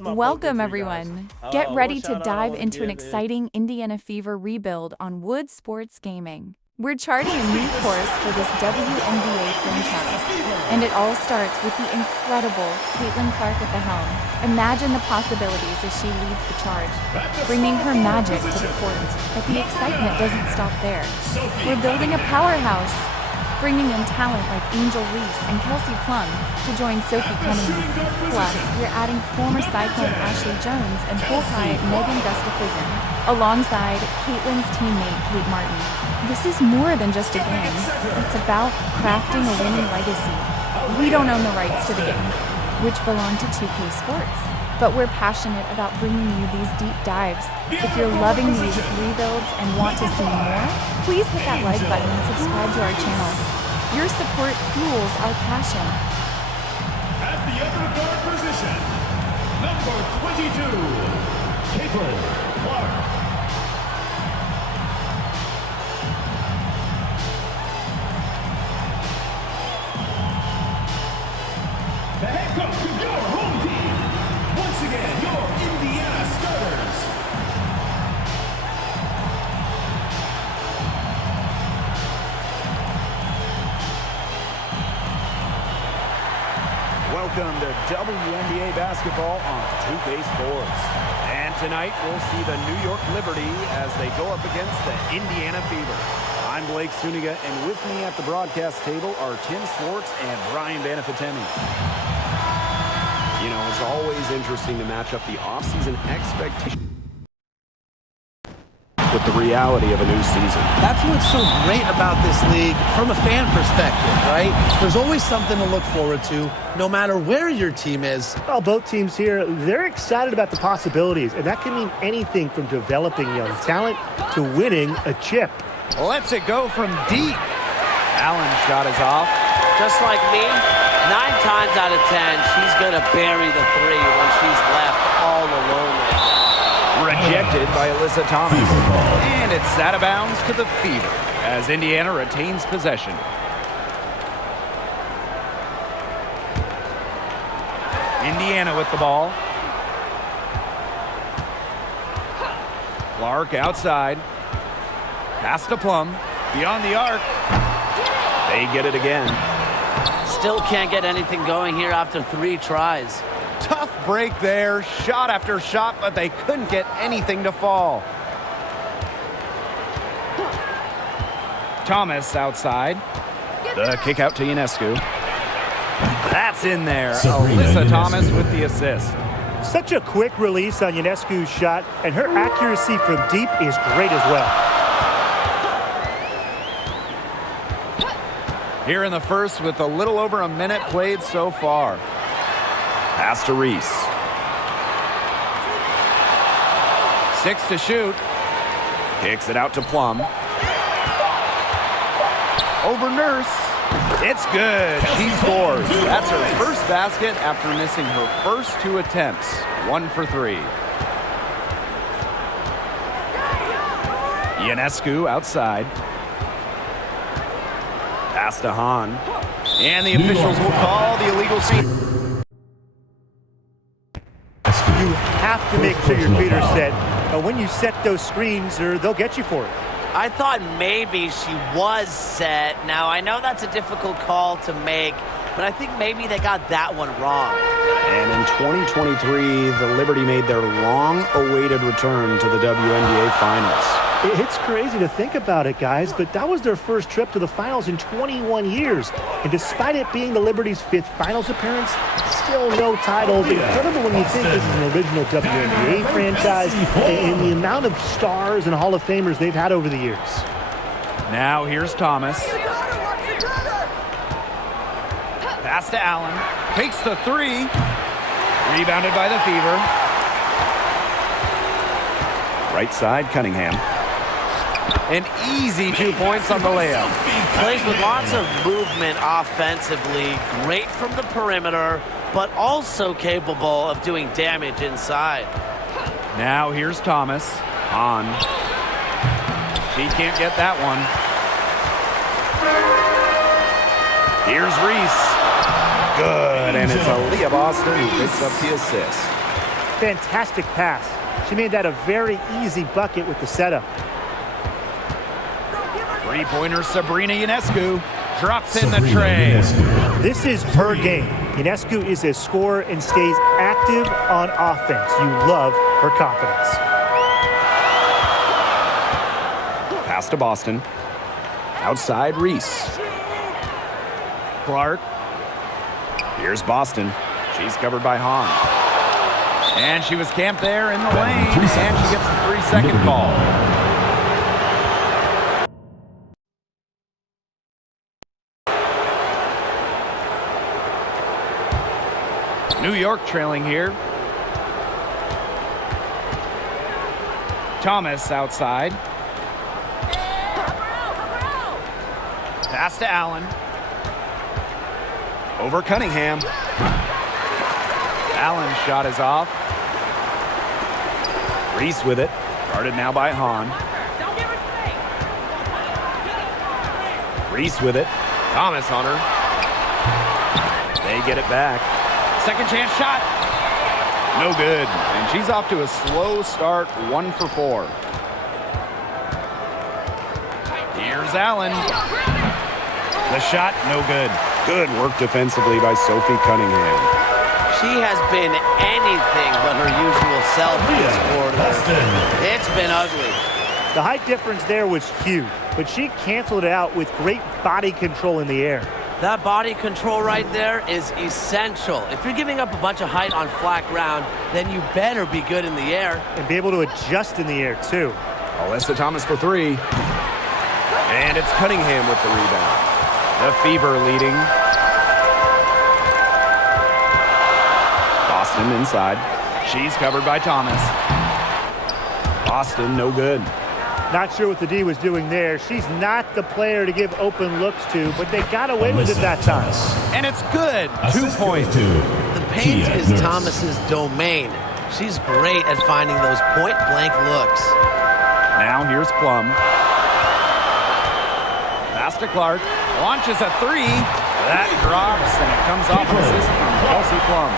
Welcome, everyone. Get ready to dive into an exciting Indiana Fever rebuild on Wood Sports Gaming. We're charting a new course for this WNBA franchise, and it all starts with the incredible Caitlin Clark at the helm. Imagine the possibilities as she leads the charge, bringing her magic to the court. But the excitement doesn't stop there. We're building a powerhouse, bringing in talent like Angel Reese and Kelsey Plum to join Sophie Cunningham. Plus, we're adding former Cyclone Ashley Jones and Hawkeye Megan Gustafson, alongside Caitlin's teammate Kate Martin. This is more than just a game. It's about crafting a winning legacy. We don't own the rights to the game, which belong to 2K Sports, but we're passionate about bringing you these deep dives. If you're loving these rebuilds and want to see more, please hit that like button and subscribe to our channel. Your support fuels our passion. At the upper guard position, number 22, Caitlin Clark. The head coach of your home team, once again, your Indiana starters. Welcome to WNBA basketball on 2K Sports. And tonight we'll see the New York Liberty as they go up against the Indiana Fever. I'm Blake Suniga, and with me at the broadcast table are Tim Swartz and Brian Banafitemi. You know, it's always interesting to match up the offseason expectation with the reality of a new season. That's what's so great about this league from a fan perspective, right? There's always something to look forward to, no matter where your team is. Well, both teams here, they're excited about the possibilities, and that can mean anything from developing young talent to winning a chip. Lets it go from deep. Allen's shot is off. Just like me, 9 times out of 10, she's going to bury the three when she's left all alone. Rejected by Alyssa Thomas. And it's out of bounds to the Fever as Indiana retains possession. Indiana with the ball. Clark outside. Pass to Plum. Beyond the arc. They get it again. Still can't get anything going here after 3 tries. Tough break there. Shot after shot, but they couldn't get anything to fall. Thomas outside. The kick out to Ionescu. That's in there. Alyssa Thomas with the assist. Such a quick release on Ionescu's shot, and her accuracy from deep is great as well. Here in the first with a little over a minute played so far. Pass to Reese. 6 to shoot. Kicks it out to Plum. Over Nurse. It's good. She scores. That's her first basket after missing her first 2 attempts. 1 for 3. Ionescu outside. Pass to Hahn. And the officials will call the illegal scene. You have to make sure your feet are set. When you set those screens, they'll get you for it. I thought maybe she was set. Now, I know that's a difficult call to make, but I think maybe they got that one wrong. And in 2023, the Liberty made their long-awaited return to the WNBA Finals. It's crazy to think about it, guys, but that was their first trip to the finals in 21 years. And despite it being the Liberty's 5th finals appearance, still no titles. Incredible when you think this is an original WNBA franchise and the amount of stars and Hall of Famers they've had over the years. Now here's Thomas. Pass to Allen. Takes the 3. Rebounded by the Fever. Right side, Cunningham. An easy 2 points on the layup. Plays with lots of movement offensively. Great from the perimeter, but also capable of doing damage inside. Now here's Thomas. On. She can't get that one. Here's Reese. Good, and it's Aaliyah Boston who picks up the assist. Fantastic pass. She made that a very easy bucket with the setup. Three-pointer Sabrina Ionescu drops in the tray. This is her game. Ionescu is a scorer and stays active on offense. You love her confidence. Pass to Boston. Outside, Reese. Clark. Here's Boston. She's covered by Hahn. And she was camped there in the lane, and she gets the 3-second call. New York trailing here. Thomas outside. Pass to Allen. Over Cunningham. Allen's shot is off. Reese with it. Guarded now by Hahn. Reese with it. Thomas on her. They get it back. Second chance shot. No good. And she's off to a slow start, 1 for 4. Here's Allen. The shot, no good. Good work defensively by Sophie Cunningham. She has been anything but her usual self in this quarter. It's been ugly. The height difference there was huge, but she canceled it out with great body control in the air. That body control right there is essential. If you're giving up a bunch of height on flat ground, then you better be good in the air. And be able to adjust in the air, too. Alyssa Thomas for 3. And it's Cunningham with the rebound. The Fever leading. Boston inside. She's covered by Thomas. Boston, no good. Not sure what the D was doing there. She's not the player to give open looks to, but they got away with it that time. And it's good. 2 points. The paint is Thomas's domain. She's great at finding those point-blank looks. Now here's Plum. Pass to Clark. Launches a 3. That drops, and it comes off an assist from Kelsey Plum.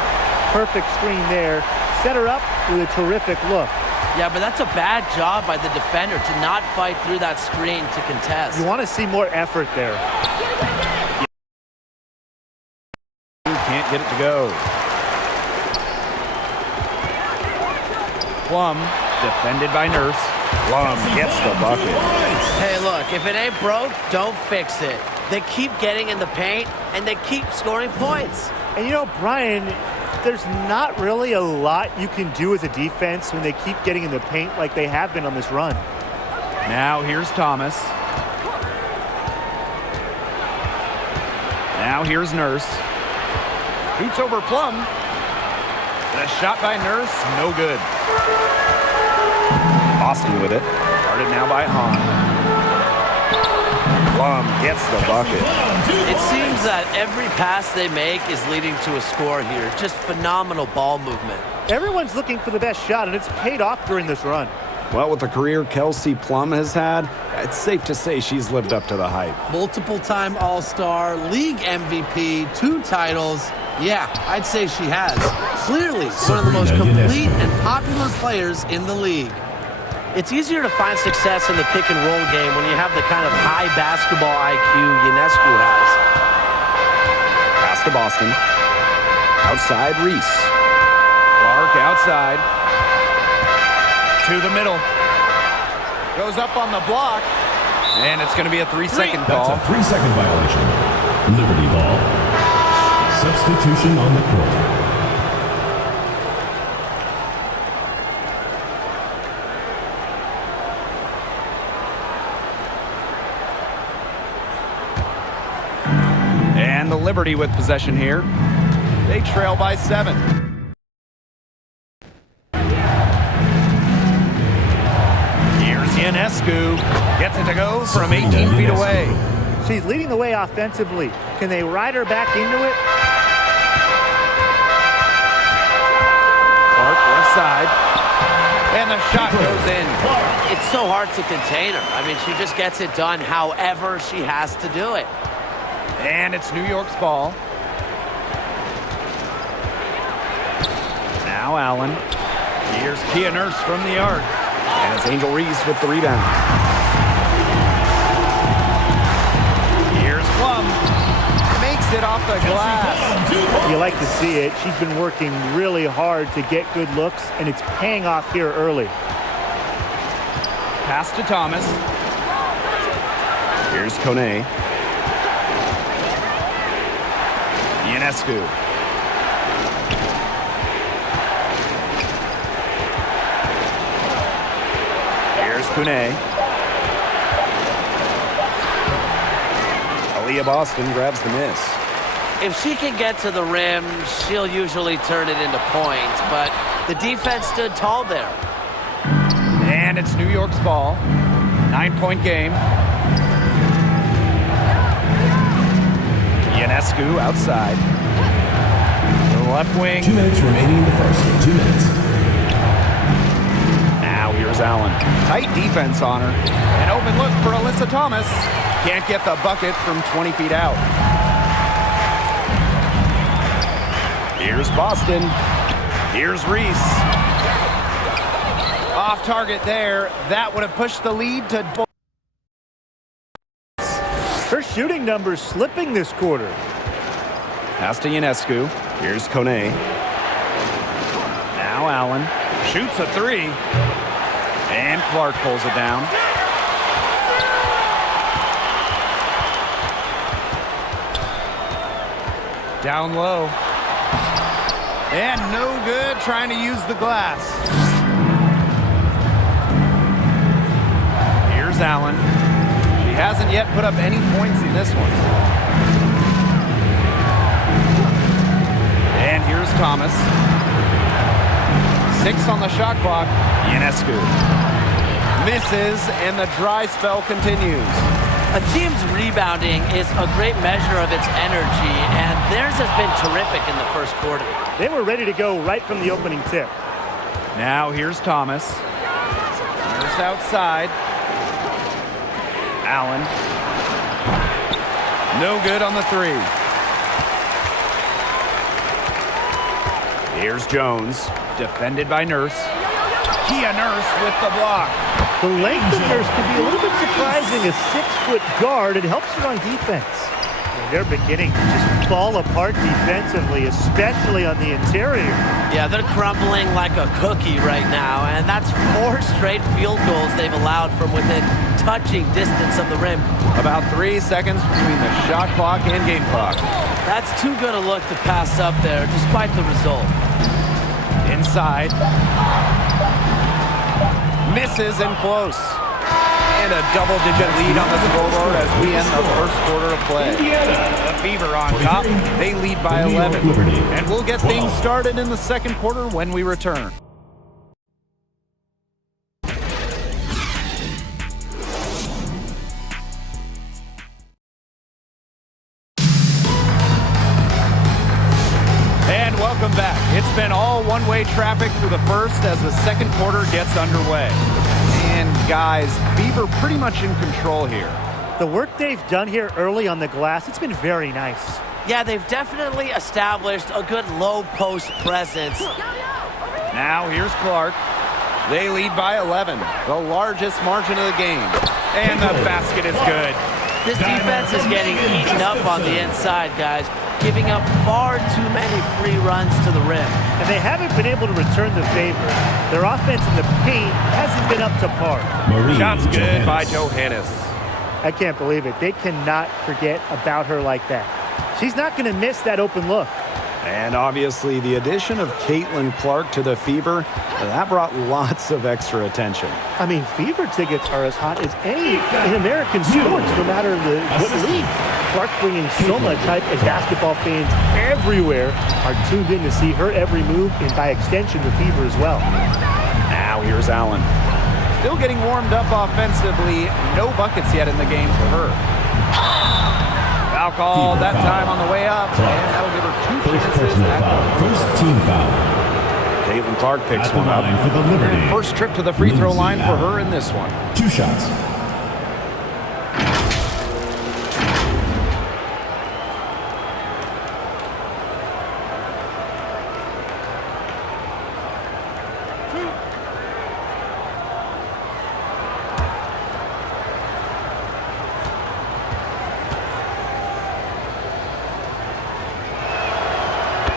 Perfect screen there. Set her up with a terrific look. Yeah, but that's a bad job by the defender to not fight through that screen to contest. You want to see more effort there. Can't get it to go. Plum, defended by Nurse. Plum gets the bucket. Hey, look, if it ain't broke, don't fix it. They keep getting in the paint, and they keep scoring points. And you know, Brian, there's not really a lot you can do as a defense when they keep getting in the paint like they have been on this run. Now here's Thomas. Now here's Nurse. Shoots over Plum. The shot by Nurse, no good. Boston with it. Guarded now by Hahn. Plum gets the bucket. It seems that every pass they make is leading to a score here. Just phenomenal ball movement. Everyone's looking for the best shot, and it's paid off during this run. Well, with the career Kelsey Plum has had, it's safe to say she's lived up to the hype. Multiple-time All-Star, league MVP, 2 titles. Yeah, I'd say she has. Clearly one of the most complete and popular players in the league. It's easier to find success in the pick-and-roll game when you have the kind of high basketball IQ Ionescu has. Pass to Boston. Outside, Reese. Clark outside. To the middle. Goes up on the block. And it's going to be a 3-second call. That's a 3-second violation. Liberty ball. Substitution on the court. And the Liberty with possession here. They trail by 7. Here's Ionescu. Gets it to go from 18 feet away. She's leading the way offensively. Can they ride her back into it? Clark left side. And the shot goes in. It's so hard to contain her. I mean, she just gets it done however she has to do it. And it's New York's ball. Now Allen. Here's Kia Nurse from the arc. And it's Angel Reese with the rebound. Here's Plum. Makes it off the glass. You like to see it. She's been working really hard to get good looks, and it's paying off here early. Pass to Thomas. Here's Kone. Ionescu. Here's Kone. Aaliyah Boston grabs the miss. If she can get to the rim, she'll usually turn it into points, but the defense stood tall there. And it's New York's ball. 9-point game. Ionescu outside. To the left wing. 2 minutes remaining in the first. 2 minutes. Now here's Allen. Tight defense on her. An open look for Alyssa Thomas. Can't get the bucket from 20 feet out. Here's Boston. Here's Reese. Off target there. That would have pushed the lead to... Her shooting numbers slipping this quarter. Pass to Ionescu. Here's Kone. Now Allen shoots a three. And Clark pulls it down. Down low. And no good trying to use the glass. Here's Allen. She hasn't yet put up any points in this one. And here's Thomas. 6 on the shot clock. Ionescu misses, and the dry spell continues. A team's rebounding is a great measure of its energy, and theirs has been terrific in the first quarter. They were ready to go right from the opening tip. Now here's Thomas. Here's outside. Allen. No good on the three. Here's Jones. Defended by Nurse. Kia Nurse with the block. The length of Nurse can be a little bit surprising. A 6-foot guard, it helps her on defense. And they're beginning to just fall apart defensively, especially on the interior. Yeah, they're crumbling like a cookie right now, and that's 4 straight field goals they've allowed from within touching distance of the rim. About 3 seconds between the shot clock and game clock. That's too good a look to pass up there, despite the result. Inside. Misses and close. And a double-digit lead on the scoreboard as we end the first quarter of play. The Fever on top. They lead by 11. And we'll get things started in the second quarter when we return. And welcome back. It's been all one-way traffic through the first as the second quarter gets underway. And guys, Fever pretty much in control here. The work they've done here early on the glass, it's been very nice. Yeah, they've definitely established a good low post presence. Now here's Clark. They lead by 11, the largest margin of the game. And the basket is good. This defense is getting eaten up on the inside, guys, giving up far too many free runs to the rim. And they haven't been able to return the favor. Their offense in the paint hasn't been up to par. Shots good by Johannes. I can't believe it. They cannot forget about her like that. She's not going to miss that open look. And obviously the addition of Caitlin Clark to the Fever, that brought lots of extra attention. I mean, Fever tickets are as hot as any in American sports, no matter what league. Clark bringing so much hype, and basketball fans everywhere are tuned in to see her every move, and by extension, the Fever as well. Now here's Allen. Still getting warmed up offensively. No buckets yet in the game for her. Foul call that time on the way up, and that'll give her 2 chances at the First team foul. Caitlin Clark picks At the one up. line for the Liberty. first trip to the free throw line for her in this one. 2 shots.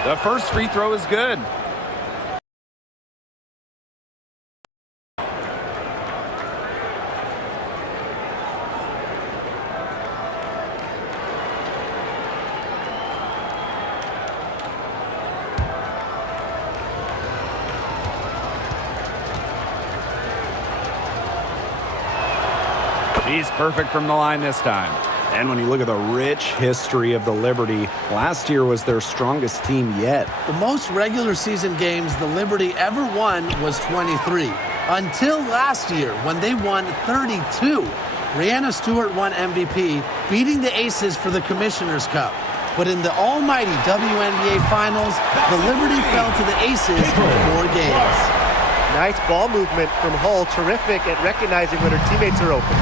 The first free throw is good. He's perfect from the line this time. And when you look at the rich history of the Liberty, last year was their strongest team yet. The most regular season games the Liberty ever won was 23. Until last year when they won 32. Breanna Stewart won MVP, beating the Aces for the Commissioner's Cup. But in the almighty WNBA Finals, the Liberty fell to the Aces in 4 games. Nice ball movement from Hull. Terrific at recognizing when her teammates are open.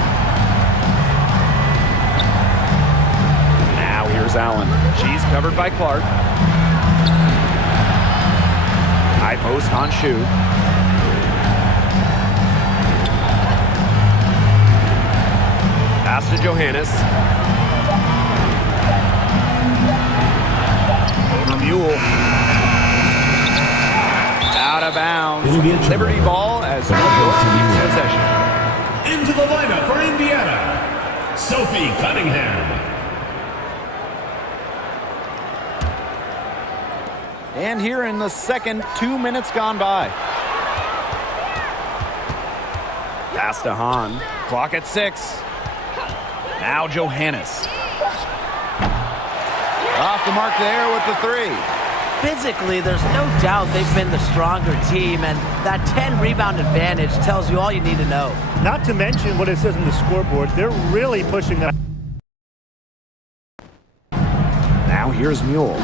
Now here's Allen. She's covered by Clark. High post on Shu. Pass to Johannes. Over Mule. Out of bounds. It'll be a Liberty ball as New York keeps possession. Into the lineup for Indiana, Sophie Cunningham. And here in the second, 2 minutes gone by. Pass to Hahn. Clock at 6. Now Johannes. Off the mark there with the 3. Physically, there's no doubt they've been the stronger team, and that 10-rebound advantage tells you all you need to know. Not to mention what it says on the scoreboard. They're really pushing that. Now here's Mule.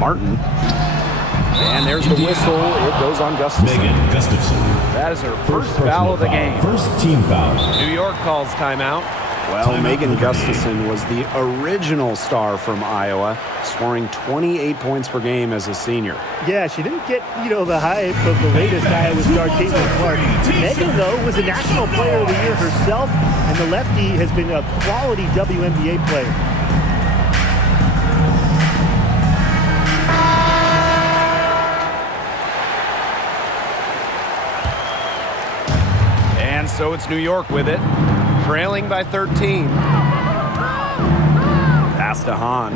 Martin. And there's the whistle. It goes on Gustafson. Megan Gustafson. That is her first foul of the game. First team foul. New York calls timeout. Well, Timeout Megan Liberty. Gustafson was the original star from Iowa, scoring 28 points per game as a senior. Yeah, she didn't get, the hype of the latest Iowa star, Caitlin Clark. Megan, though, was a National Player of the Year herself, and the lefty has been a quality WNBA player. And so it's New York with it, trailing by 13. Pass to Hahn.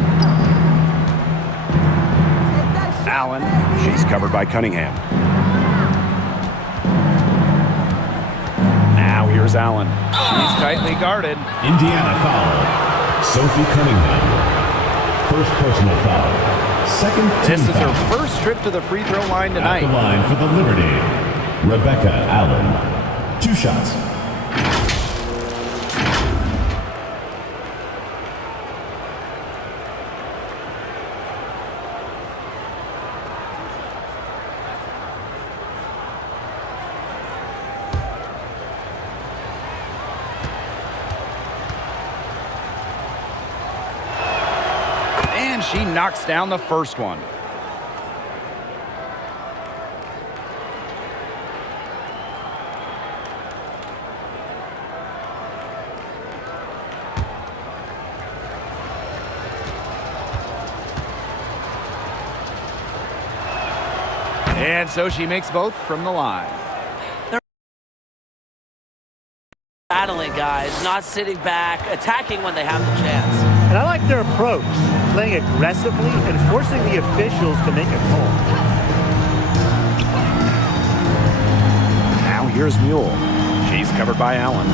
Allen. She's covered by Cunningham. Now here's Allen. She's tightly guarded. Indiana foul. Sophie Cunningham. First personal foul. Second team This is foul. her first trip to the free throw line At the tonight. line for the Liberty, Rebecca Allen. 2 shots. And she knocks down the first one. And so she makes both from the line. Battling guys, not sitting back, attacking when they have the chance. And I like their approach, playing aggressively and forcing the officials to make a call. Now here's Mule. She's covered by Allen.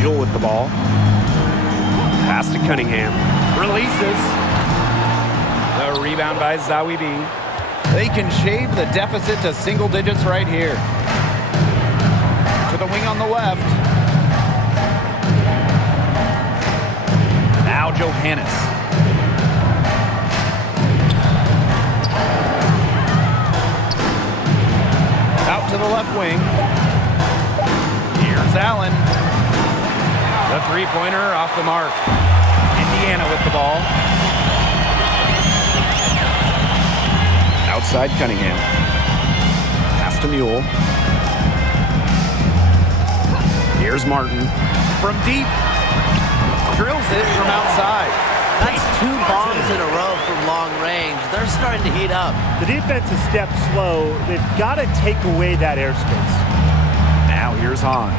Mule with the ball. Pass to Cunningham. Releases. The rebound by Zawi B. They can shave the deficit to single digits right here. To the wing on the left. Now Johannes. Out to the left wing. Here's Allen. The three-pointer off the mark. Indiana with the ball. Outside Cunningham. Pass to Mule. Here's Martin. From deep. Drills it from outside. That's 2 bombs in a row from long range. They're starting to heat up. The defense has stepped slow. They've got to take away that airspace. Now here's Hahn.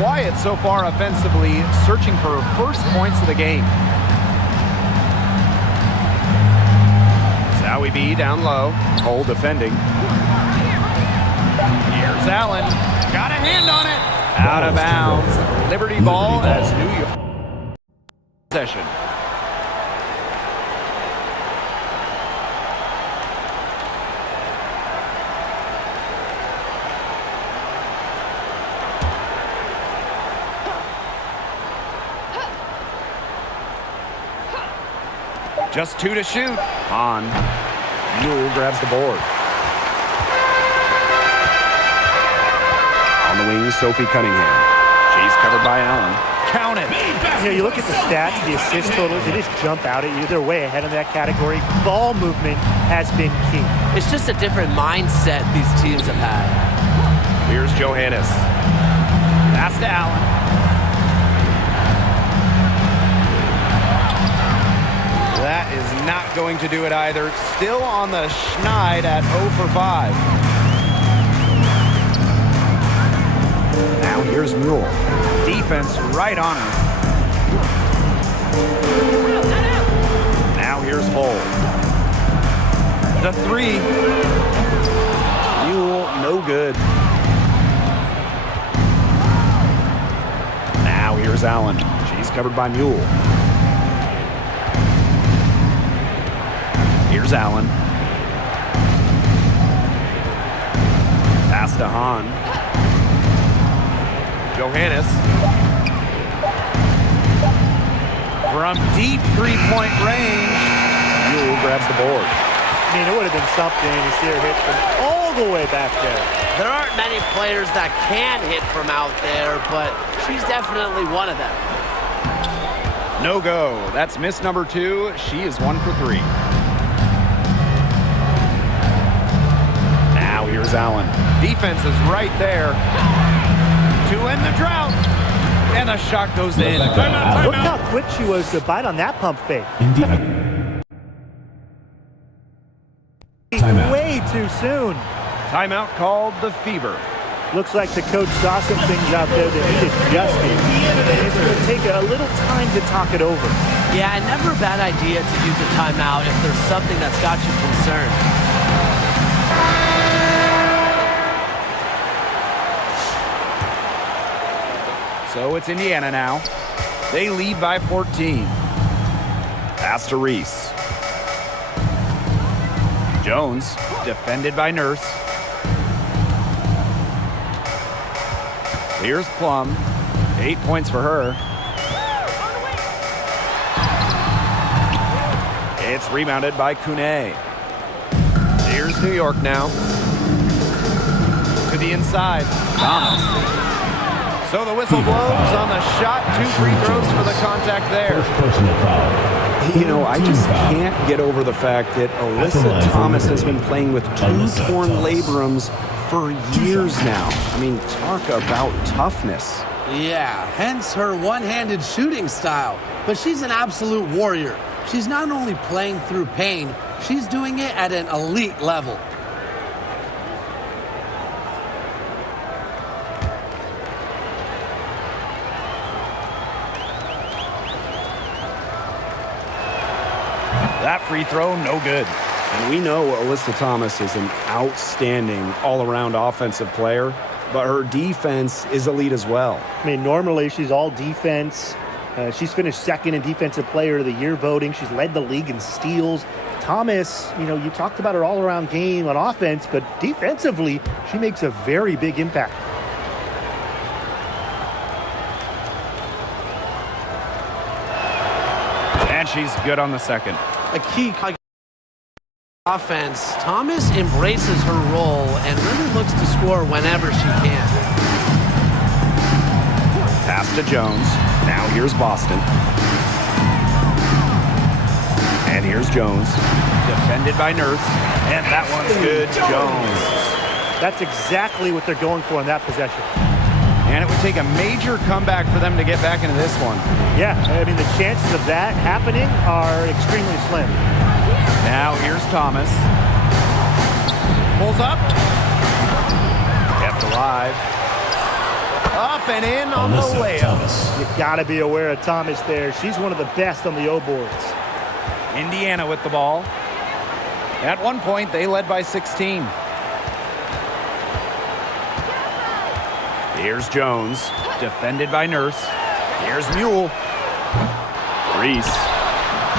Quiet so far offensively, searching for first points of the game. Zowie B down low. Cole defending. Here's Allen. Got a hand on it. Out of bounds. Liberty ball as New York possession. Just 2 to shoot. On. Mule grabs the board. On the wing, Sophie Cunningham. She's covered by Allen. Count it. You know, you look at the stats, the assist totals, they just jump out at you. They're way ahead in that category. Ball movement has been key. It's just a different mindset these teams have had. Here's Johannes. Pass to Allen. That is not going to do it either. Still on the schneid at 0 for 5. Now here's Mule. Defense right on her. Now here's Hull. The 3. Mule, no good. Now here's Allen. She's covered by Mule. Here's Allen. Pass to Hahn. Johannes. From deep 3-point range. Mule grabs the board. I mean, it would have been something to see her hit from all the way back there. There aren't many players that can hit from out there, but she's definitely one of them. No go. That's miss number 2. She is 1 for 3. Now here's Allen. Defense is right there to end the drought. And the shot goes in. Timeout. Look how quick she was to bite on that pump fake. Way too soon. Timeout called the Fever. Looks like the coach saw some things out there that needed adjusting. And it's going to take a little time to talk it over. Yeah, never a bad idea to use a timeout if there's something that's got you concerned. So it's Indiana now. They lead by 14. Pass to Reese. Jones, defended by Nurse. Here's Plum. 8 points for her. It's rebounded by Kune. Here's New York now. To the inside. Thomas. So the whistle blows on the shot. 2 free throws for the contact there. You know, I just can't get over the fact that Alyssa Thomas has been playing with 2 torn labrums for years now. I mean, talk about toughness. Yeah, hence her one-handed shooting style. But she's an absolute warrior. She's not only playing through pain, she's doing it at an elite level. That free throw, no good. And we know Alyssa Thomas is an outstanding all-around offensive player, but her defense is elite as well. I mean, normally she's all defense. She's finished second in Defensive Player of the Year voting. She's led the league in steals. Thomas, you know, you talked about her all-around game on offense, but defensively, she makes a very big impact. And she's good on the second. A key offense, Thomas embraces her role and really looks to score whenever she can. Pass to Jones. Now here's Boston. And here's Jones, defended by Nurse, and that one's good. Jones. That's exactly what they're going for in that possession. And it would take a major comeback for them to get back into this one. Yeah, I mean, the chances of that happening are extremely slim. Now here's Thomas. Pulls up. Kept alive. Up and in on the layup. You got to be aware of Thomas there. She's one of the best on the O boards. Indiana with the ball. At one point, they led by 16. Here's Jones, defended by Nurse. Here's Mule. Reese.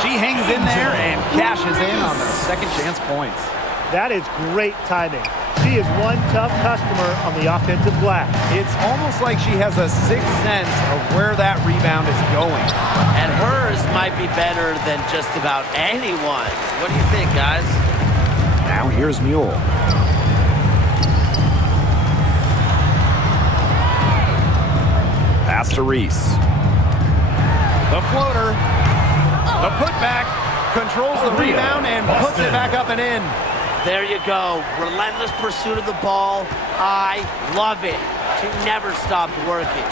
She hangs in there and cashes in on the second chance points. That is great timing. She is one tough customer on the offensive glass. It's almost like she has a sixth sense of where that rebound is going. And hers might be better than just about anyone's. What do you think, guys? Now here's Mule. Pass to Reese. The floater. The putback. Controls the rebound and puts it back up and in. There you go. Relentless pursuit of the ball. I love it. She never stopped working.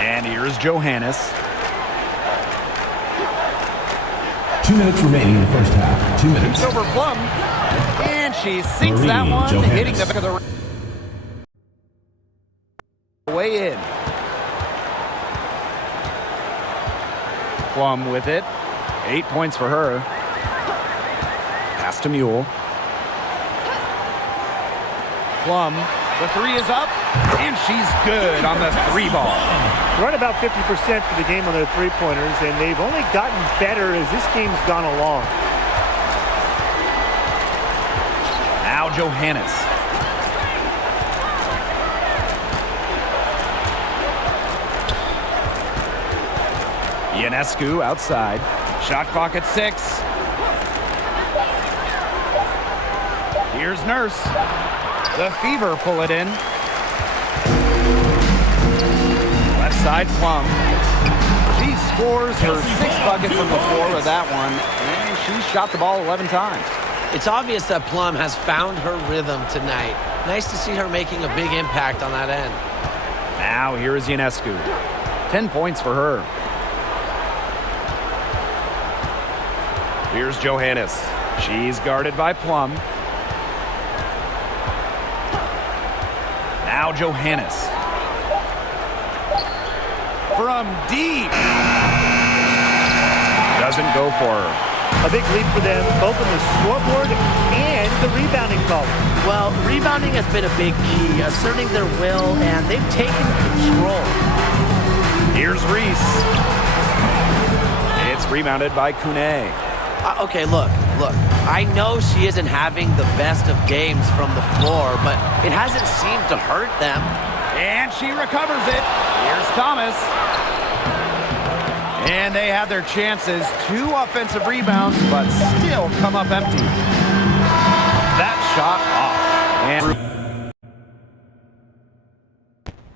And here's Johannes. 2 minutes remaining in the first half. 2 minutes. It's over Plum. And she sinks that one, Johannes. hitting the back of the way in. Plum with it. 8 points for her. Pass to Mule. Plum, the three is up, and she's good on the three ball. Run about 50% for the game on their three-pointers, and they've only gotten better as this game's gone along. Now Johannes. Ionescu outside. Shot clock at 6. Here's Nurse. The Fever pull it in. Left side Plum. She scores her 6th bucket from the floor with that one, and she shot the ball 11 times. It's obvious that Plum has found her rhythm tonight. Nice to see her making a big impact on that end. Now here is Ionescu. 10 points for her. Here's Johannes. She's guarded by Plum. Now Johannes. From deep. Doesn't go for her. A big lead for them, both on the scoreboard and the rebounding column. Well, rebounding has been a big key, asserting their will, and they've taken control. Here's Reese. It's rebounded by Kune. Okay, look. I know she isn't having the best of games from the floor, but it hasn't seemed to hurt them. And she recovers it. Here's Thomas. And they have their chances. 2 offensive rebounds, but still come up empty. That shot off. And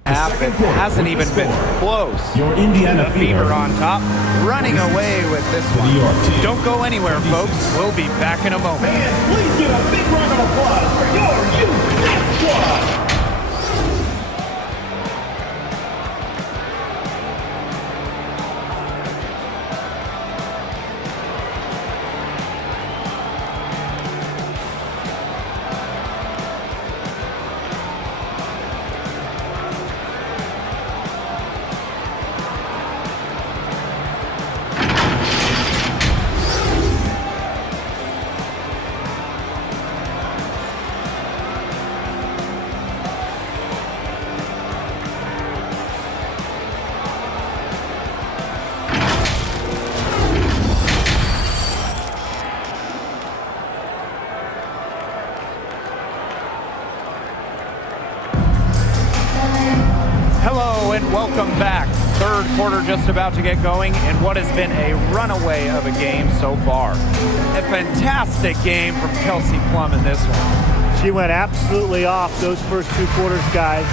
it hasn't even been close. Your Indiana The Fever on top, running away with this one. New York team. Don't go anywhere, folks. We'll be back in a moment. Fans, please give a big round of applause for your UNITE squad. And welcome back. Third quarter just about to get going in what has been a runaway of a game so far. A fantastic game from Kelsey Plum in this one. She went absolutely off those first 2 quarters, guys.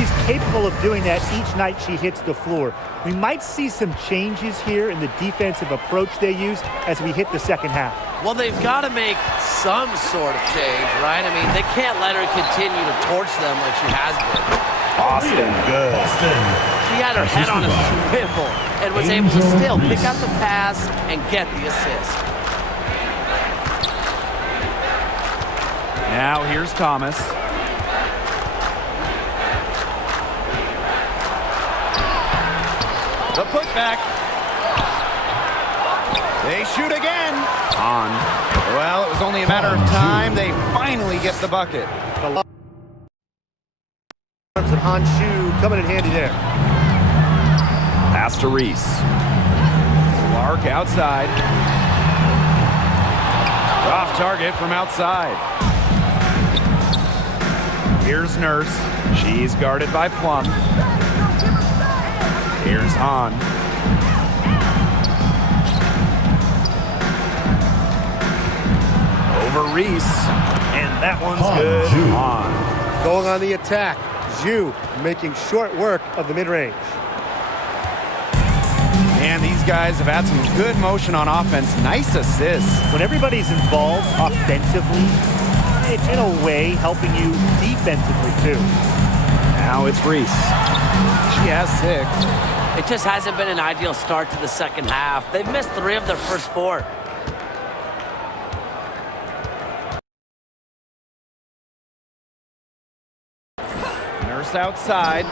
She's capable of doing that each night she hits the floor. We might see some changes here in the defensive approach they use as we hit the second half. Well, they've got to make some sort of change, right? I mean, they can't let her continue to torch them like she has been. Austin, good. She had her head on a swivel and was able to still pick up the pass and get the assist. Now here's Thomas. The putback. They shoot again. On. Well, it was only a matter of time. They finally get the bucket. Arms of Honshu coming in handy there. Pass to Reese. Clark outside. Off target from outside. Here's Nurse. She's guarded by Plum. Here's Hahn. Over Reese. And that one's good. Hahn. Going on the attack. Zhu making short work of the mid-range. And these guys have had some good motion on offense. Nice assists. When everybody's involved offensively, it's in a way helping you defensively too. Now it's Reese. She has 6. It just hasn't been an ideal start to the second half. They've missed 3 of their first 4. Nurse outside.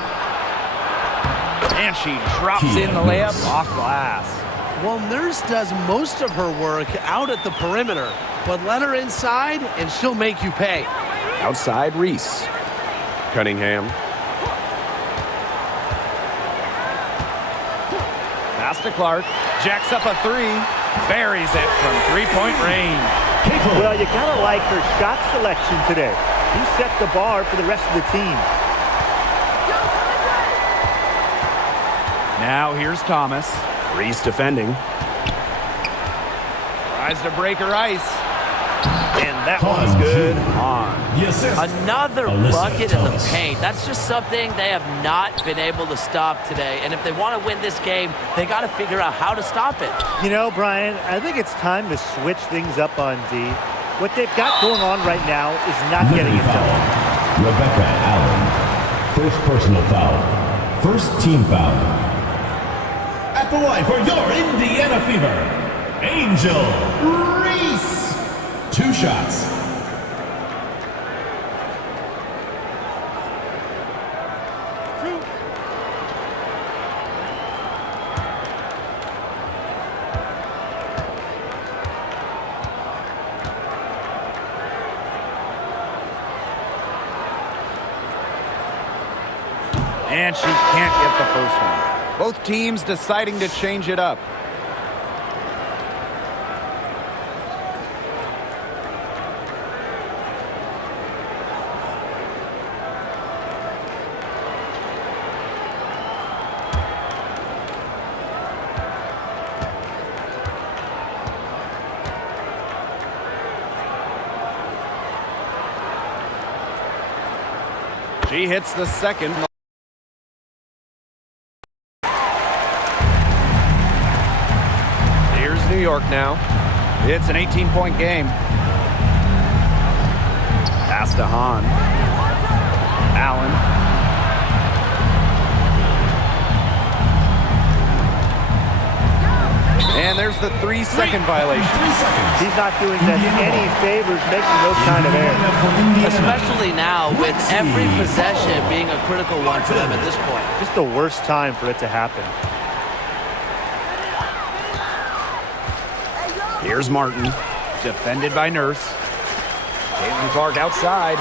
And she drops in the layup off glass. Well, Nurse does most of her work out at the perimeter, but let her inside and she'll make you pay. Outside Reese. Cunningham. Pass to Clark. Jacks up a 3. Buries it from 3-point range. Well, you gotta like her shot selection today. You set the bar for the rest of the team. Now here's Thomas. Reese defending. Tries to break her ice. And that one's good. On. Another bucket in the paint. That's just something they have not been able to stop today. And if they want to win this game, they got to figure out how to stop it. You know, Brian, I think it's time to switch things up on D. What they've got going on right now is not getting it done. Rebecca Allen. First personal foul. First team foul. At the line for your Indiana Fever, Angel Reese. 2 shots. And she can't get the first one. Both teams deciding to change it up. She hits the second. New York now. It's an 18-point game. Pass to Hahn. Allen. And there's the 3-second violation. He's not doing them any favors making those kind of errors. Especially now with every possession being a critical one for them at this point. Just the worst time for it to happen. Here's Martin, defended by Nurse. Caitlin Clark outside.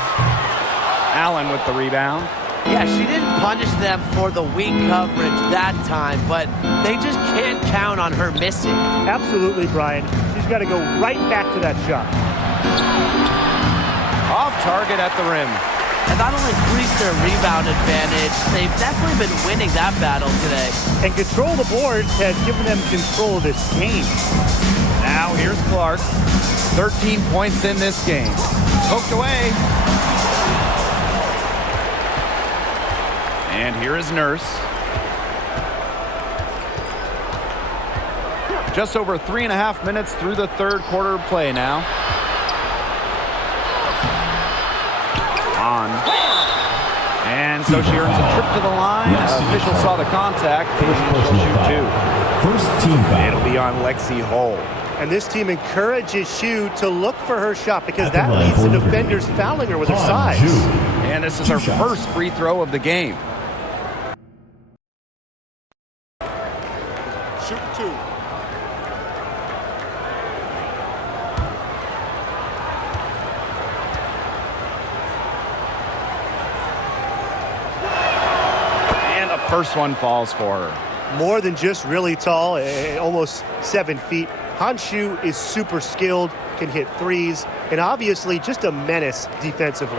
Allen with the rebound. Yeah, she didn't punish them for the weak coverage that time, but they just can't count on her missing. Absolutely, Brian. She's got to go right back to that shot. Off target at the rim. And that'll increase their rebound advantage. They've definitely been winning that battle today. And control the boards has given them control of this game. Now here's Clark. 13 points in this game. poked away. And here is Nurse. Just over 3.5 minutes through the third quarter of play now. On. And so she earns a trip to the line. Official saw the contact. She'll shoot two. First team foul. It'll be on Lexi Hull. And this team encourages Shu to look for her shot because that leads to defenders fouling her with her size. And this is her first free throw of the game. Shoot two. And the first one falls for her. More than just really tall, almost 7 feet. Han Shu is super skilled, can hit threes, and obviously just a menace defensively.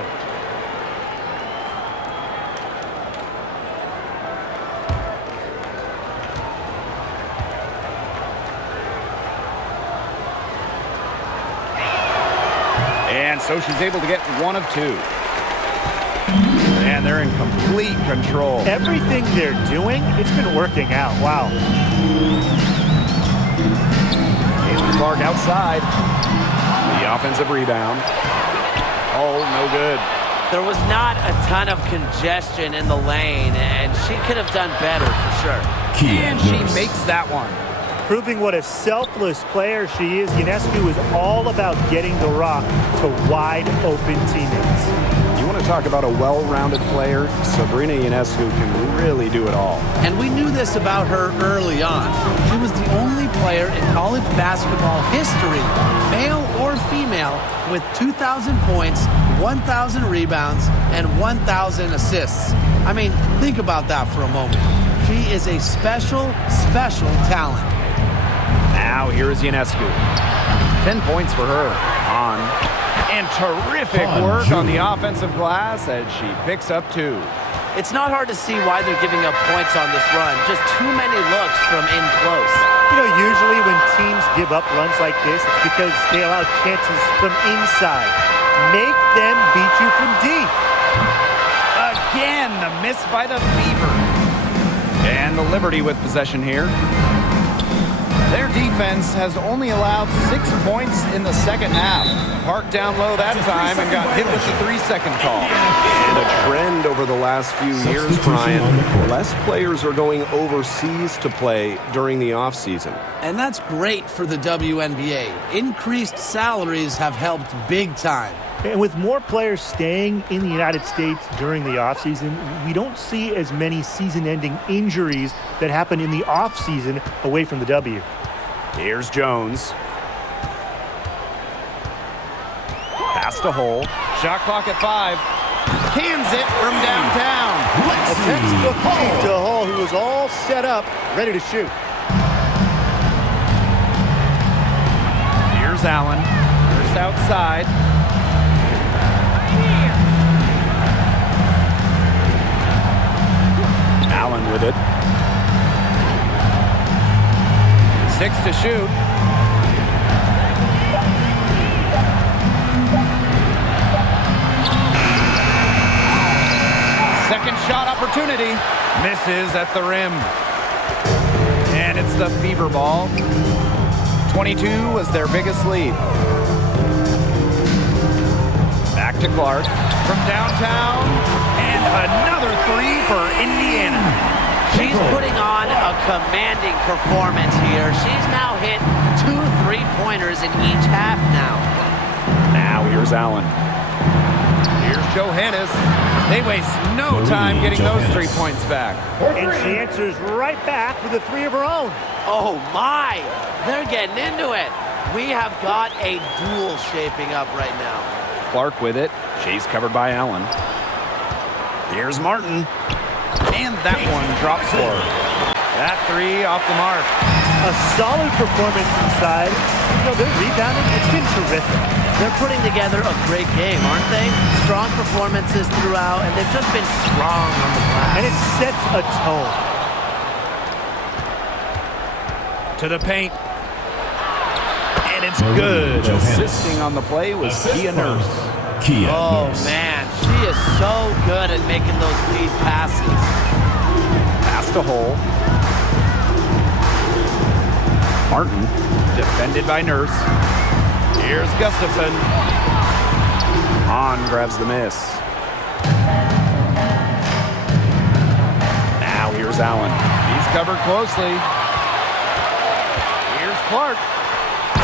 And so she's able to get one of two. And they're in complete control. Everything they're doing, it's been working out. Wow. Clark outside. The offensive rebound. Oh, no good. There was not a ton of congestion in the lane, and she could have done better for sure. And she makes that one. Proving what a selfless player she is, Ionescu is all about getting the rock to wide open teammates. You want to talk about a well-rounded player? Sabrina Ionescu can really do it all. And we knew this about her early on. She was the only player in college basketball history, male or female, with 2,000 points, 1,000 rebounds, and 1,000 assists. I mean, think about that for a moment. She is a special, special talent. Now here is Ionescu. 10 points for her. On. And terrific work on the offensive glass as she picks up two. It's not hard to see why they're giving up points on this run. Just too many looks from in close. You know, usually when teams give up runs like this, it's because they allow chances from inside. Make them beat you from deep. Again, the miss by the Fever. And the Liberty with possession here. Their defense has only allowed 6 points in the second half. Parked down low that time and got hit with the 3-second call. And a trend over the last few years, Brian. Less players are going overseas to play during the offseason. And that's great for the WNBA. Increased salaries have helped big time. And with more players staying in the United States during the offseason, we don't see as many season-ending injuries that happen in the offseason away from the W. Here's Jones. Pass to Hull. Shot clock at 5. Cans it from downtown. A textbook feed to Hull, who was all set up, ready to shoot. Here's Allen. First outside. Allen with it. 6 to shoot. Second shot opportunity. Misses at the rim. And it's the Fever ball. 22 was their biggest lead. Back to Clark from downtown. And another 3 for Indiana. She's putting on a commanding performance here. She's now hit 2 3-pointers in each half now. Now here's Allen. Here's Johannes. They waste no time getting those 3 points back. And she answers right back with a 3 of her own. Oh my! They're getting into it. We have got a duel shaping up right now. Clark with it. She's covered by Allen. Here's Martin. And that one drops for her. That 3 off the mark. A solid performance inside. You know, their rebounding, it's been terrific. They're putting together a great game, aren't they? Strong performances throughout, and they've just been strong on the glass. And it sets a tone. To the paint. And it's good. Assisting on the play was Kia Nurse. Kia Oh, Norris. man. She is so good at making those lead passes. Pass to Hole. Martin, defended by Nurse. Here's Gustafson. Hahn grabs the miss. Now here's Allen. He's covered closely. Here's Clark.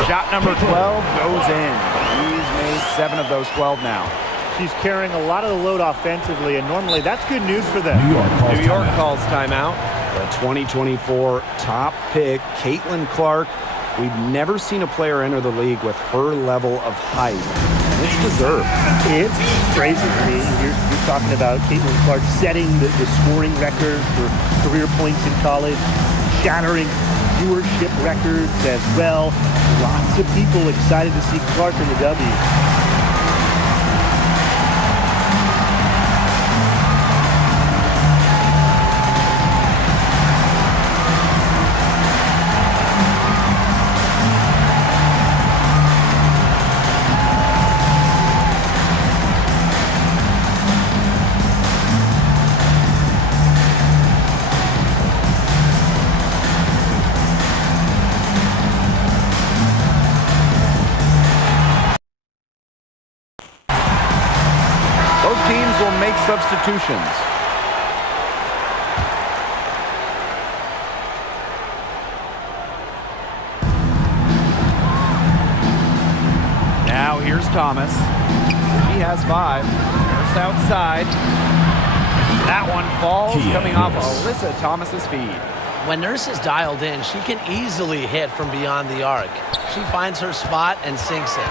Shot number 12 goes in. He's made 7 of those 12 now. She's carrying a lot of the load offensively, and normally that's good news for them. New York calls New York timeout. calls timeout. The 2024 top pick, Caitlin Clark. We've never seen a player enter the league with her level of height. It's deserved. It's crazy to me. You're talking about Caitlin Clark setting the scoring record for career points in college, shattering viewership records as well. Lots of people excited to see Clark in the W. Both teams will make substitutions. Now here's Thomas. He has 5. Nurse outside. That one falls, Kia coming off Nurse. Alyssa Thomas's feed. When Nurse is dialed in, she can easily hit from beyond the arc. She finds her spot and sinks it.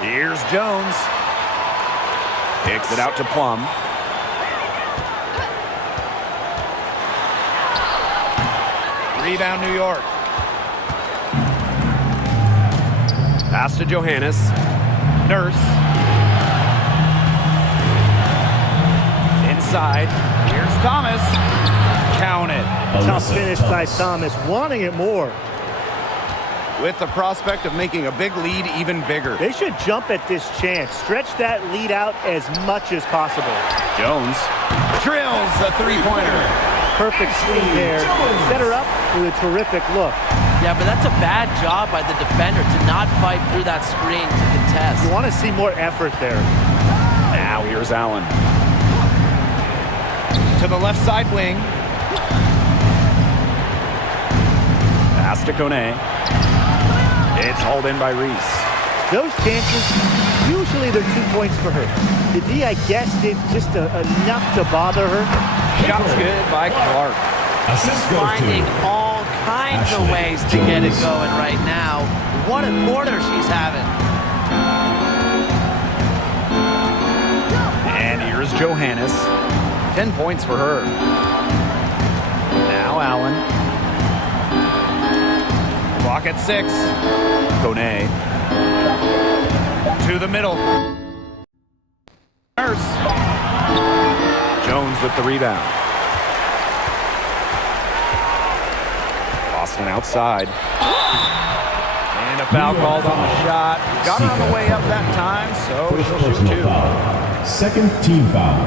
Here's Jones. Kicks it out to Plum. Rebound New York. Pass to Johannes. Nurse. Inside. Here's Thomas. Count it. Tough Alyssa finish by Thomas. Thomas, wanting it more. With the prospect of making a big lead even bigger. They should jump at this chance. Stretch that lead out as much as possible. Jones drills the three-pointer. Perfect swing there. Set her up with a terrific look. Yeah, but that's a bad job by the defender to not fight through that screen to contest. You want to see more effort there. Now here's Allen. To the left side wing. Pass to Kone. It's hauled in by Reese. Those chances, usually they're 2 points for her. The D, I guess, did just enough to bother her. Shots good by Clark. Assist goes Finding to all kinds of Ashley ways to get it Jones. going right now. What a quarter she's having. And here's Johannes. 10 points for her. Now Allen. Clock at 6. Kone. To the middle. Nurse. Jones with the rebound. Boston outside. And a foul called on the shot. Got her on the way up that time, so First she'll shoot personal 2. foul. Second team foul.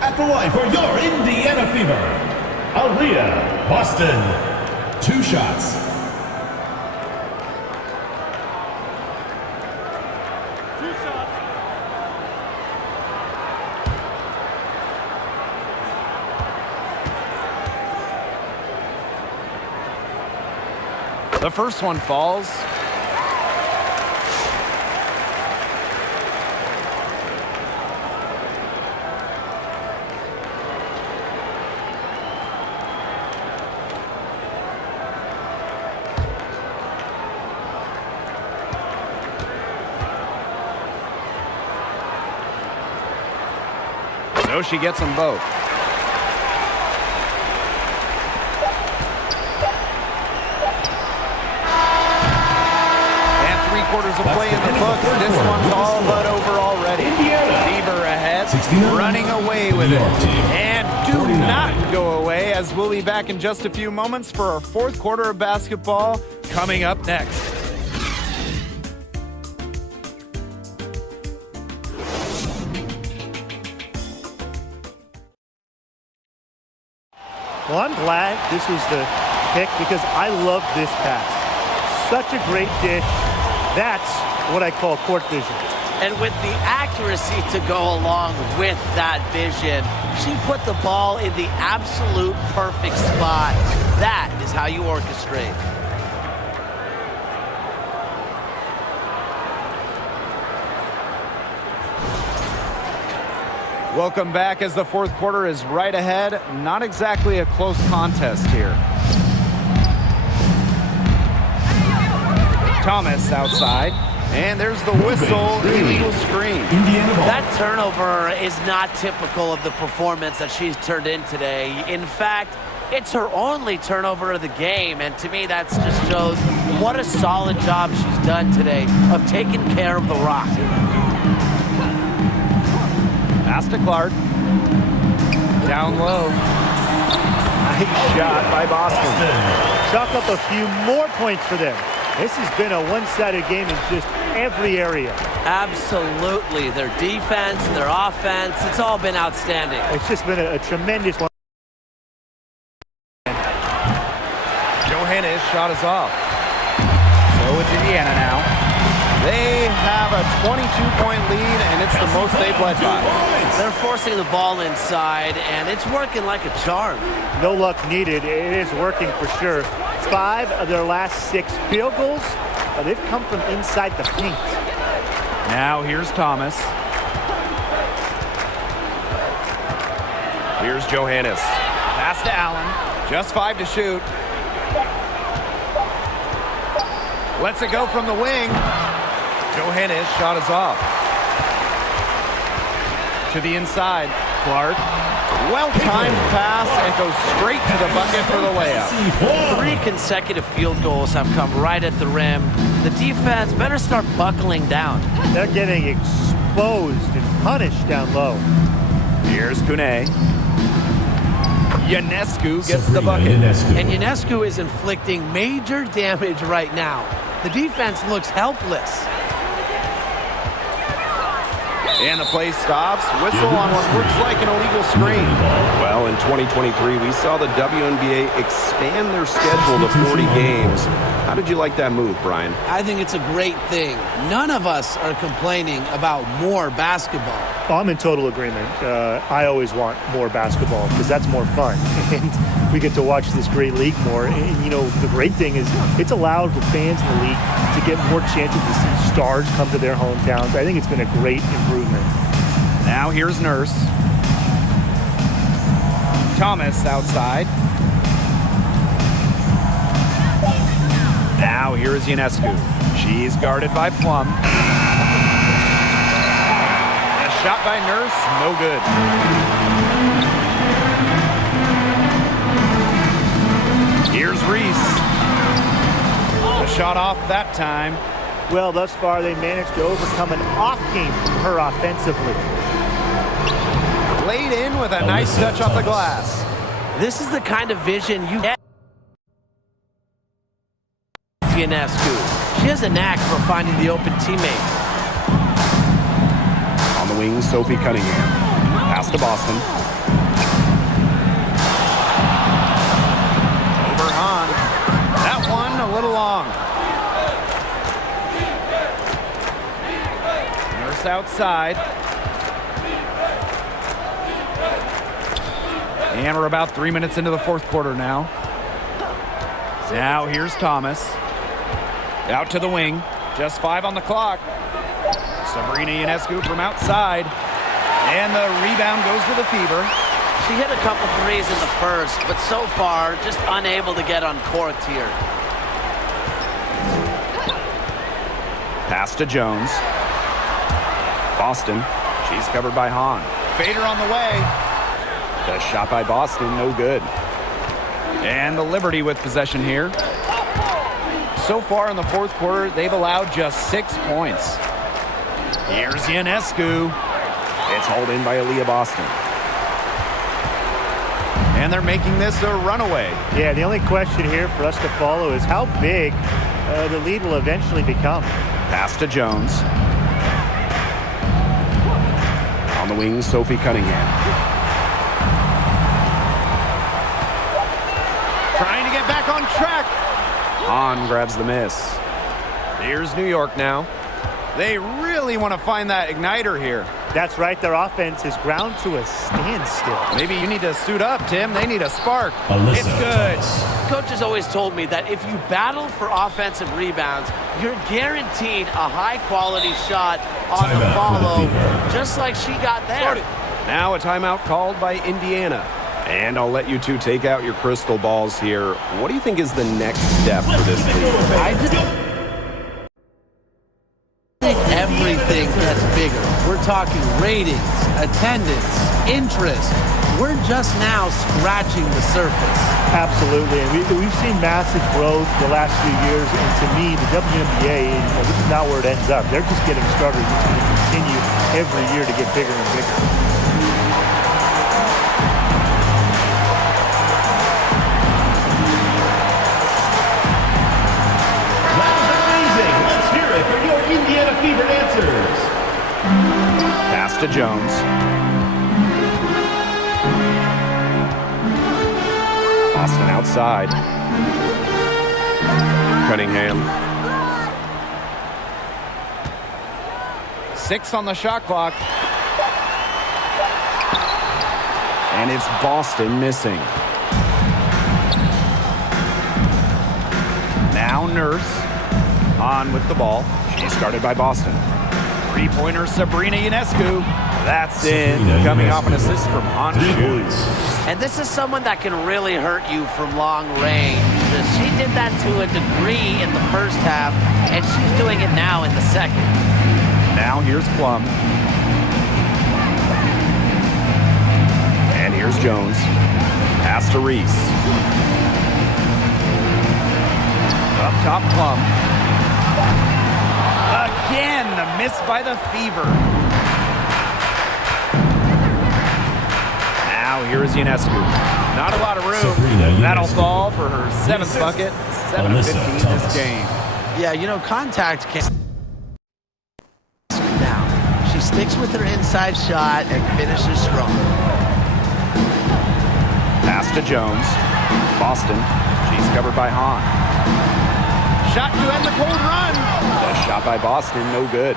At the line for your Indiana Fever, Aaliyah Boston. 2 shots. The first one falls. So she gets them both. And 3/4 of play in the books. This one's all but over already. Fever ahead, 69. running away with New it. York team. And do 49. not go away, as we'll be back in just a few moments for our 4th quarter of basketball coming up next. Well, I'm glad this was the pick because I love this pass. Such a great dish. That's what I call court vision. And with the accuracy to go along with that vision, she put the ball in the absolute perfect spot. That is how you orchestrate. Welcome back as the fourth quarter is right ahead. Not exactly a close contest here. Thomas outside. And there's the whistle, illegal screen. That turnover is not typical of the performance that she's turned in today. In fact, it's her only turnover of the game, and to me that just shows what a solid job she's done today of taking care of the rock. Pass to Clark. Down low. Nice shot by Boston. Chalk up a few more points for them. This has been a one-sided game in just every area. Absolutely. Their defense, their offense, it's all been outstanding. It's just been a tremendous one. Johannes shot is off. So it's Indiana now. They have a 22-point lead, and it's the most they've led by. They're forcing the ball inside, and it's working like a charm. No luck needed. It is working for sure. 5 of their last 6 field goals, they've come from inside the paint. Now here's Thomas. Here's Johannes. Pass to Allen. Just 5 to shoot. Lets it go from the wing. Johannes shot is off. To the inside. Clark. Well-timed pass and goes straight to the bucket for the layup. 3 consecutive field goals have come right at the rim. The defense better start buckling down. They're getting exposed and punished down low. Here's Kune. Ionescu gets the bucket. And Ionescu is inflicting major damage right now. The defense looks helpless. And the play stops. Whistle on what looks like an illegal screen. Well, in 2023, we saw the WNBA expand their schedule to 40 games. How did you like that move, Brian? I think it's a great thing. None of us are complaining about more basketball. Oh, I'm in total agreement. I always want more basketball because that's more fun. And we get to watch this great league more. And, you know, the great thing is it's allowed the fans in the league to get more chances to see stars come to their hometowns. I think it's been a great improvement. Now here's Nurse. Thomas outside. Now here is Ionescu. She's guarded by Plum. A shot by Nurse, no good. Here's Reese. A shot off that time. Well, thus far, they managed to overcome an off game from her offensively. Laid in with a nice touch off the glass. This is the kind of vision you get. Ionescu. She has a knack for finding the open teammate. On the wing, Sophie Cunningham. Pass to Boston. Over Hahn. That one a little long. Nurse outside. And we're about 3 minutes into the fourth quarter now. Now here's Thomas. Out to the wing. Just 5 on the clock. Sabrina Ionescu from outside. And the rebound goes to the Fever. She hit a couple threes in the first, but so far just unable to get uncorked here. Pass to Jones. Boston. She's covered by Hahn. Fader on the way. The shot by Boston, no good. And the Liberty with possession here. So far in the fourth quarter, they've allowed just 6 points. Here's Ionescu. It's hauled in by Aaliyah Boston. And they're making this a runaway. Yeah, the only question here for us to follow is how big the lead will eventually become. Pass to Jones. On the wing, Sophie Cunningham. back on track. Hahn grabs the miss. Here's New York now. They really want to find that igniter here. That's right. Their offense is ground to a standstill. Maybe you need to suit up, Tim. They need a spark. Alyssa It's good. Coach has always told me that if you battle for offensive rebounds, you're guaranteed a high-quality shot on the Timeout for the follow, Fever. just like she got there. Now a timeout called by Indiana. And I'll let you two take out your crystal balls here. What do you think is the next step for this league? I just think everything gets bigger. We're talking ratings, attendance, interest. We're just now scratching the surface. Absolutely. And we've seen massive growth the last few years. And to me, the WNBA, this is not where it ends up. They're just getting started. It's going to continue every year to get bigger and bigger. Let's hear it for your Indiana Fever answers. Pass to Jones. Boston outside. Cunningham. 6 on the shot clock. And it's Boston missing. Now Nurse. On with the ball. She's guarded by Boston. Three-pointer Sabrina Ionescu. That's in. Sabrina Coming Ionescu. off an assist from Han 3 Shu. points. And this is someone that can really hurt you from long range. She did that to a degree in the first half, and she's doing it now in the second. Now here's Plum. And here's Jones. Pass to Reese. Up top, Plum. Again, the miss by the Fever. Now here is Ionescu. Not a lot of room. Sabrina That'll Ionescu. fall for her 7th bucket. 7 of Alyssa 15 this Thomas. game. Yeah, you know, contact can now. She sticks with her inside shot and finishes strong. Pass to Jones. Boston. She's covered by Hahn. Shot to end the cold run. The shot by Boston, no good.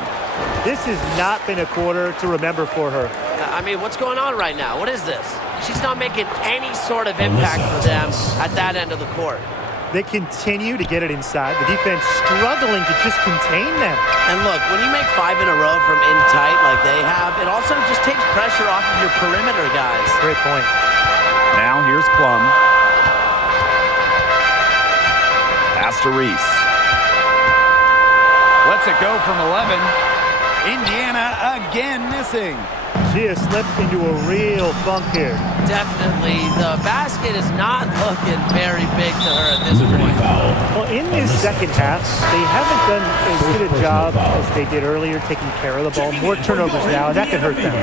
This has not been a quarter to remember for her. I mean, what's going on right now? What is this? She's not making any sort of impact for them at that end of the court. They continue to get it inside. The defense struggling to just contain them. And look, when you make 5 in a row from in tight like they have, it also just takes pressure off of your perimeter guys. Great point. Now here's Plum. Pass to Reese. Lets it go from 11. Indiana again missing. She has slipped into a real funk here. Definitely, the basket is not looking very big to her at this Liberty point. foul. Well, in this second half, they haven't done as good a job as they did earlier taking care of the ball. More turnovers now, and that could hurt them.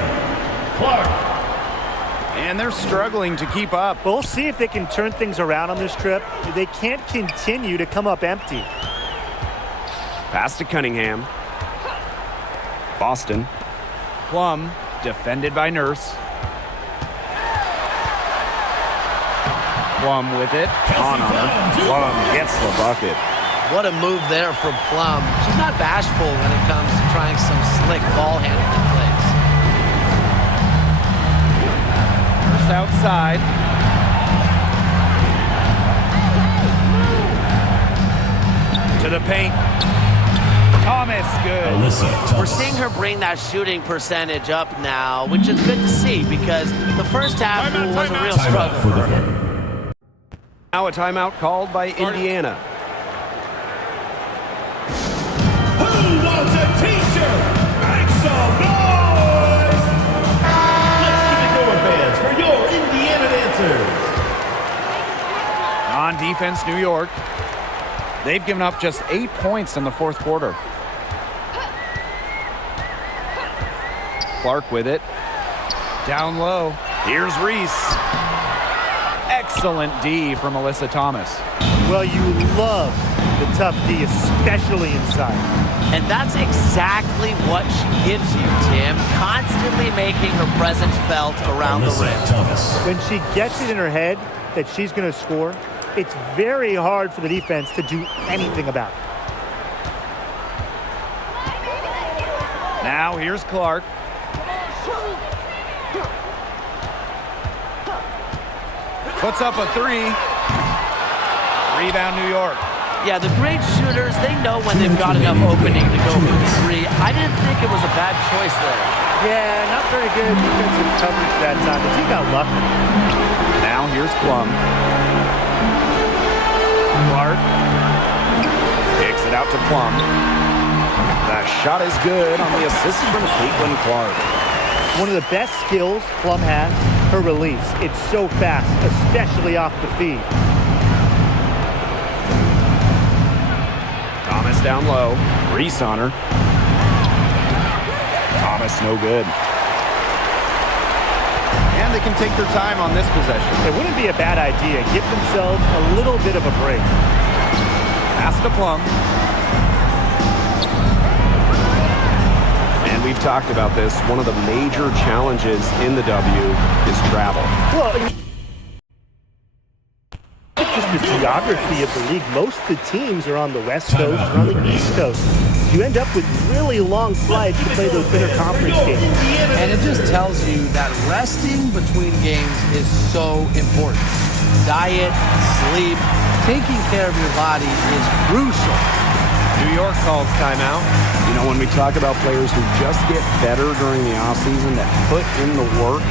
Clark. And they're struggling to keep up. But we'll see if they can turn things around on this trip. They can't continue to come up empty. Pass to Cunningham. Boston. Plum, defended by Nurse. Plum with it. On her. Plum gets the bucket. What a move there from Plum. She's not bashful when it comes to trying some slick ball handling plays. Nurse outside. To the paint. Thomas, good. Alyssa Thomas. We're seeing her bring that shooting percentage up now, which is good to see because the first half was a real struggle Timeout for for the her. Fever. Now a timeout called by Indiana. Who wants a t-shirt? Make some noise! Let's keep it going, fans, for your Indiana answers. On defense, New York. They've given up just 8 points in the fourth quarter. Clark with it. Down low. Here's Reese. Excellent D from Alyssa Thomas. Well, you love the tough D, especially inside. And that's exactly what she gives you, Tim. Constantly making her presence felt around the Alyssa rim. Thomas. When she gets it in her head that she's going to score, It's very hard for the defense to do anything about it. Now here's Clark. Puts up a three. Rebound New York. Yeah, the great shooters, they know when they've got enough opening to go for the three. I didn't think it was a bad choice there. Yeah, not very good defensive coverage that time, but he got lucky. Now here's Plum. Clark kicks it out to Plum. That shot is good on the assist from Caitlin Clark. One of the best skills Plum has, her release. It's so fast, especially off the feed. Thomas down low. Reese on her. Thomas no good. And they can take their time on this possession. It wouldn't be a bad idea. Give themselves a little bit of a break. Pass to Plum. And we've talked about this. One of the major challenges in the W is travel. Well, it's just the geography of the league. Most of the teams are on the West Coast or on the East Coast. So you end up with really long flights to play those inter-conference games. And it just tells you that resting between games is so important. Diet, sleep, taking care of your body is crucial. New York calls timeout. You know, when we talk about players who just get better during the offseason, that put in the work,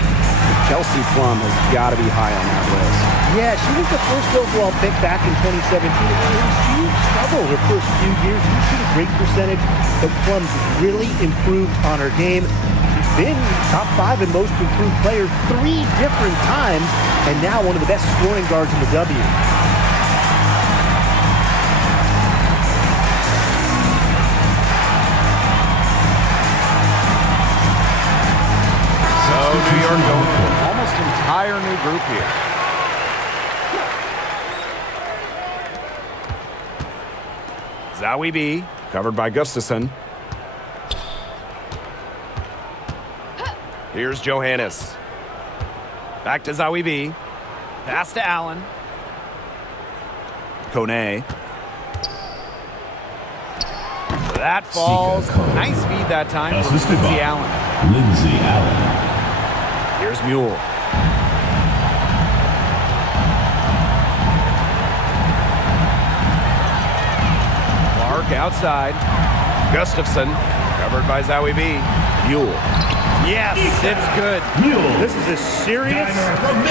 Kelsey Plum has got to be high on that list. Yeah, she was the first overall pick back in 2017. She struggled her first few years. She shot a great percentage, but Plum's really improved on her game. She's been top 5 in most improved players 3 different times, and now one of the best scoring guards in the W. New York going for an almost entire new group here. Zowie B, covered by Gustafson. Here's Johannes. Back to Zowie B. Pass to Allen. Kone. That falls. Nice feed that time for Lindsay Allen. Lindsay Allen. Here's Mule. Clark outside. Gustafson, covered by Zowie B. Mule. Yes, it's good. Mule. This is a serious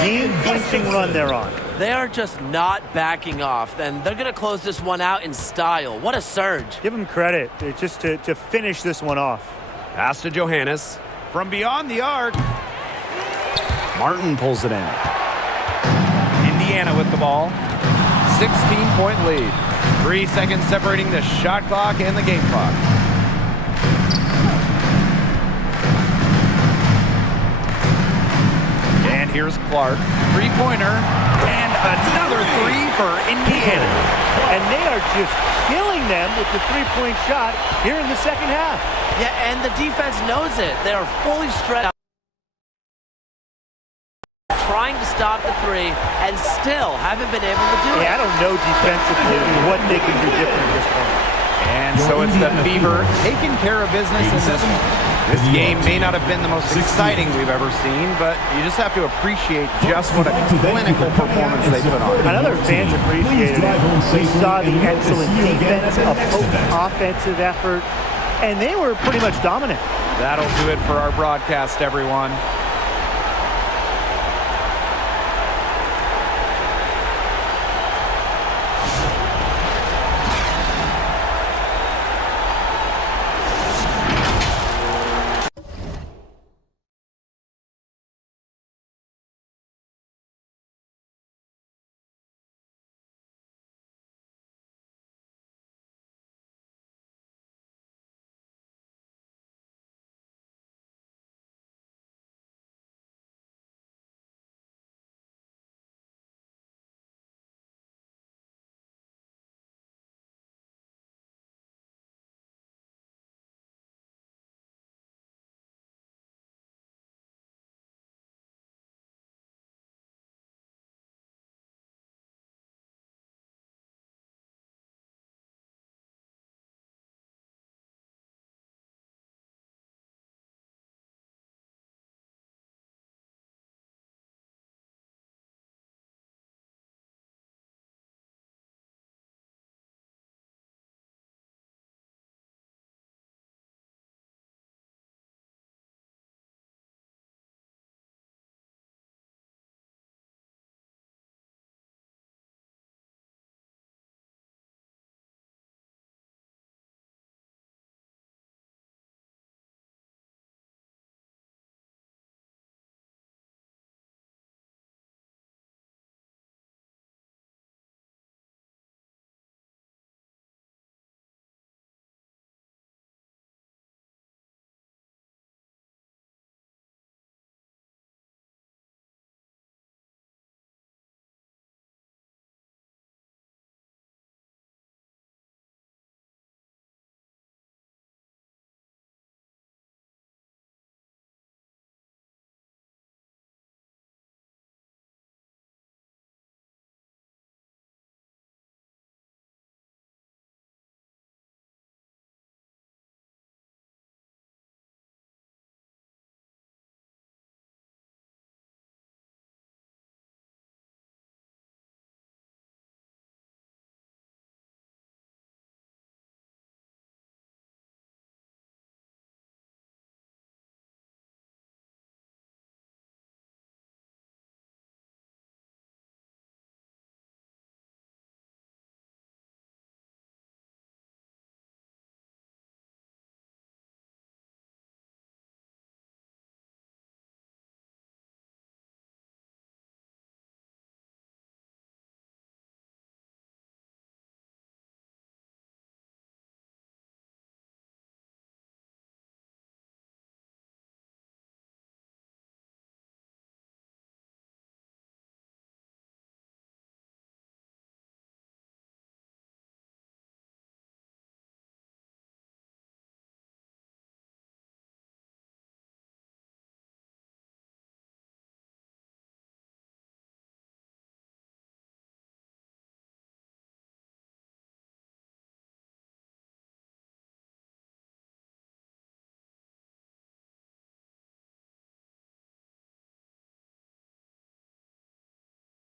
game-clinching run they're on. They are just not backing off, and they're going to close this one out in style. What a surge. Give them credit just to finish this one off. Pass to Johannes. From beyond the arc. Martin pulls it in. Indiana with the ball. 16-point lead. 3 seconds separating the shot clock and the game clock. And here's Clark. Three-pointer. And another three for Indiana. And they are just killing them with the three-point shot here in the second half. Yeah, and the defense knows it. They are fully stretched out, trying to stop the three, and still haven't been able to do it. I don't know defensively what they can do different at this point. And so it's the Fever taking care of business in this one. This game may not have been the most exciting we've ever seen, but you just have to appreciate just what a clinical performance they put on. Another fans appreciated it. We saw the excellent defense, a potent offensive effort, and they were pretty much dominant. That'll do it for our broadcast, everyone.